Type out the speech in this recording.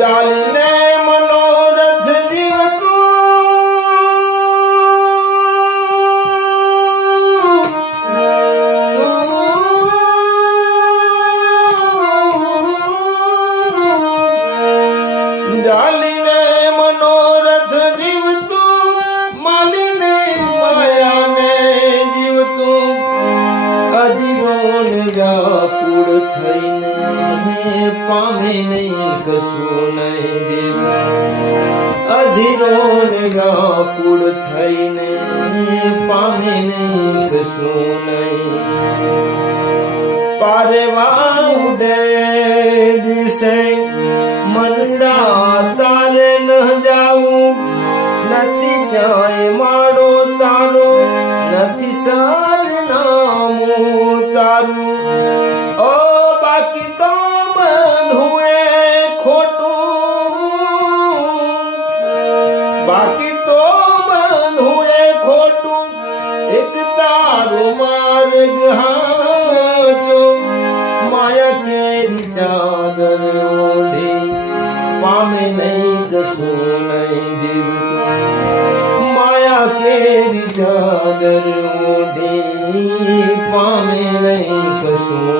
જાળીને મનોરથ જીવતું જાળીને મનોરથ જીવતું માલીને માયાને જીવતું અધીરોને વ્યાકુળ થઈને પામે નહીં કશું નહીં દેવ અધીરોને વ્યાકુળ થઈને પામે નહીં કશું નહીં પારેવા ઉડે દિશે મંડા તારે ન જાવું નથી જાય મારો તારો નથી સાર નામું તારું ઓ બાકી તો બધું એ ખોટું બાકી તો બધું એ ખોટું એક તારો માર્ગ હાચો માયા કેરી ચાદર ઓઢી પામે નહીં કશું નહીં જીવતું માયા કેરી ચાદર ઓઢી પામે નહીં કશું